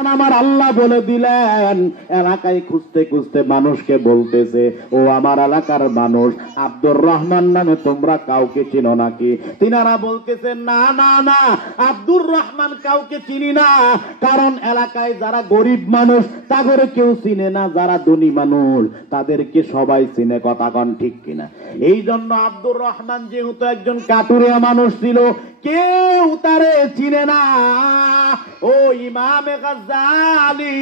আমার আল্লাহ বলে দিলেন, এলাকায় খুঁজতে খুঁজতে মানুষকে বলতেছে, ও আমার এলাকার মানুষ, আব্দুর রহমান নামে তোমরা কাউকে চিনো নাকি? তিনারা বলতেছে, না না না, আব্দুর রহমান কাউকে চিনি না, কারণ এলাকায় যারা গরিব মানুষ তাদের কেউ চিনে না, যারা ধনী মানুষ তাদেরকে সবাই চিনে। কথা কন ঠিক কিনা? এই জন্য আব্দুর রহমান যেহেতু একজন কাটুরিয়া মানুষ ছিল, কেউ তারে চিনে না। ও ইমামে গাজ্জালি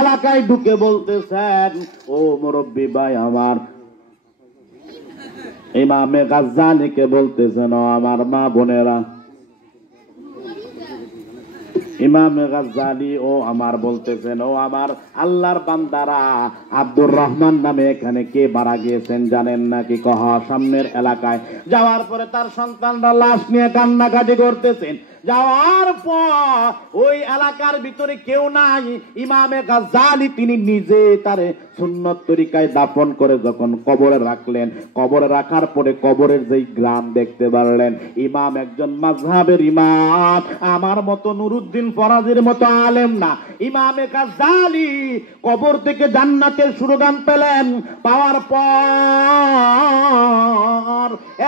এলাকায় ঢুকে বলতেছেন, ও মুরব্বী ভাই আমার, ইমামে গাজ্জালিকে বলতেছেন, ও আমার মা বোনেরা, ইমামে গাজ্জালি ও আমার বলতেছেন, ও আমার আল্লাহর বান্দারা, আব্দুর রহমান নামে এখানে কে মারা গিয়েছেন জানেন নাকি? কহ। সামনের এলাকায় যাওয়ার পরে তার সন্তানরা লাশ নিয়ে কান্নাকাটি করতেছেন। যাওয়ার পর ওই এলাকার ভিতরে কেউ নাই, ইমামে গাজ্জালি তিনি নিজে তারে সুন্নত তরিকায় দাফন করে যখন কবরে রাখলেন, কবরে রাখার পরে কবরের যেই গ্রাম দেখতে পারলেন, ইমাম একজন মাযহাবের ইমাম, আমার মতো নুরুদ্দিন ফরাজির মতো আলেম না। ইমামে গাজ্জালি কবর থেকে জান্নাতের সুরগান পেলেন। পাওয়ার পর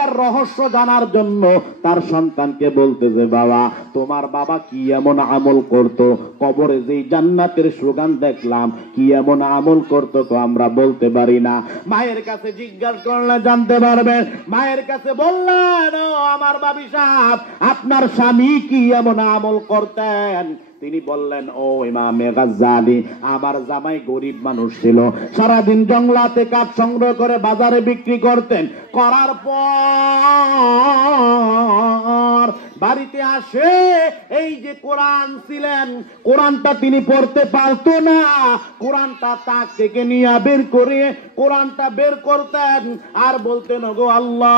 এর রহস্য জানার জন্য তার সন্তানকে বলতেছে, বাবা তোমার বাবা কি এমন আমল করত, কবরে যেই জান্নাতের সুগান দেখলাম, কি এমন আমল করত তো আমরা বলতে পারি না। মায়ের কাছে জিজ্ঞাসা করলে জানতে পারবেন। মায়ের কাছে বললেন, ও আমার বাবি সাহেব, আপনার স্বামী কি এমন আমল করতেন? তিনি বললেন, ও ইমামে গাজ্জালি, আমার জামাই গরিব মানুষ ছিল, সারাদিন জঙ্গলাতে কাঠ সংগ্রহ করে বাজারে বিক্রি করতেন। করার পর বাড়িতে আসে, এই যে কোরআন ছিলেন, কোরআনটা তিনি পড়তে পারতো না, কোরআনটা তাক থেকে নিয়ে বের করে কোরআনটা বের করতেন আর বলতেন, ওগো আল্লাহ,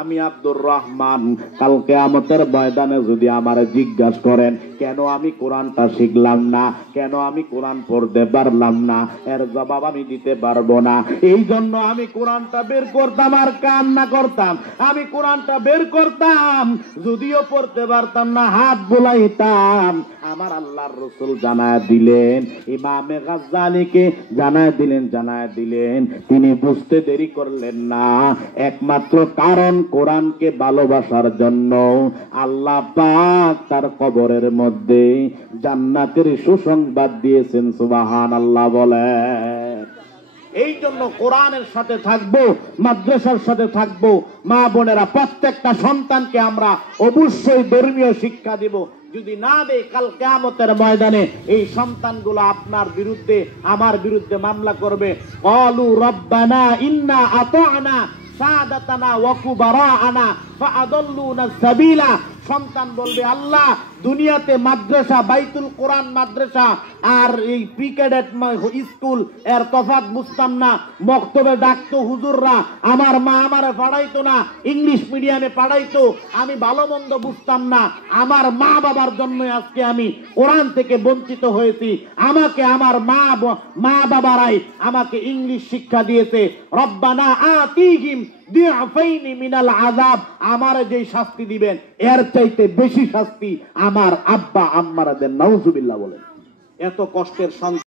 আমি আব্দুর রহমান, কাল কিয়ামতের ময়দানে যদি আমারে জিজ্ঞাসা করেন কেন আমি কোরআনটা শিখলাম না, কেন আমি কোরআন পড়তে পারলাম না, এর জবাব আমি দিতে পারবো না। এই জন্য আমি কোরআনটা বের করতাম আর কান্না করতাম। আমি কোরআনটা বের করতাম, যদিও পড়তে পারতাম না, হাত বুলাইতাম। আমার আল্লাহর রাসূল জানায় দিলেন, ইমামে গাজ্জালিকে জানায় দিলেন, তিনি বুঝতে দেরি করলেন না, একমাত্র কারণ কোরআনকে ভালোবাসার জন্য আল্লাহ পাক তার কবরের মধ্যে জান্নাতের সুসংবাদ দিয়েছেন। সুবহানাল্লাহ বলেন। এই জন্য কোরআনের সাথে থাকবো, মাদ্রাসার সাথে থাকবো। মা বোনেরা, প্রত্যেকটা সন্তানকে আমরা অবশ্যই ধর্মীয় শিক্ষা দিব। যদি না দেয়, কাল কিয়ামতের ময়দানে এই সন্তানগুলো আপনার বিরুদ্ধে, আমার বিরুদ্ধে মামলা করবে। ক্বালু রাব্বানা ইন্না আতা'না সাদাতানা ওয়া কুবারা'না ফাআদাল্লুনা সাবিলা। সন্তান বলবে, আল্লাহ, দুনিয়াতে মাদ্রাসা, বাইতুল কোরআন মাদ্রাসা আর এই প্রি ক্যাডেট স্কুল এর তফাৎ বুঝতাম না। মক্তবে ডাকতো হুজুররা, আমার মা আমারে পড়াইতো না, ইংলিশ মিডিয়ামে পড়াইতো, আমি ভালো মন্দ বুঝতাম না। আমার মা বাবার জন্য আজকে আমি কোরআন থেকে বঞ্চিত হয়েছি। আমাকে আমার মা বাবারাই আমাকে ইংলিশ শিক্ষা দিয়েছে। রব্বানা আতিহিম দিআফাইনি মিনাল আযাব, আমারে যেই শাস্তি দিবেন এর চাইতে বেশি শাস্তি আমার আব্বা আম্মারা দেন। নাউজুবিল্লাহ বলেন। এত কষ্টের সন্তান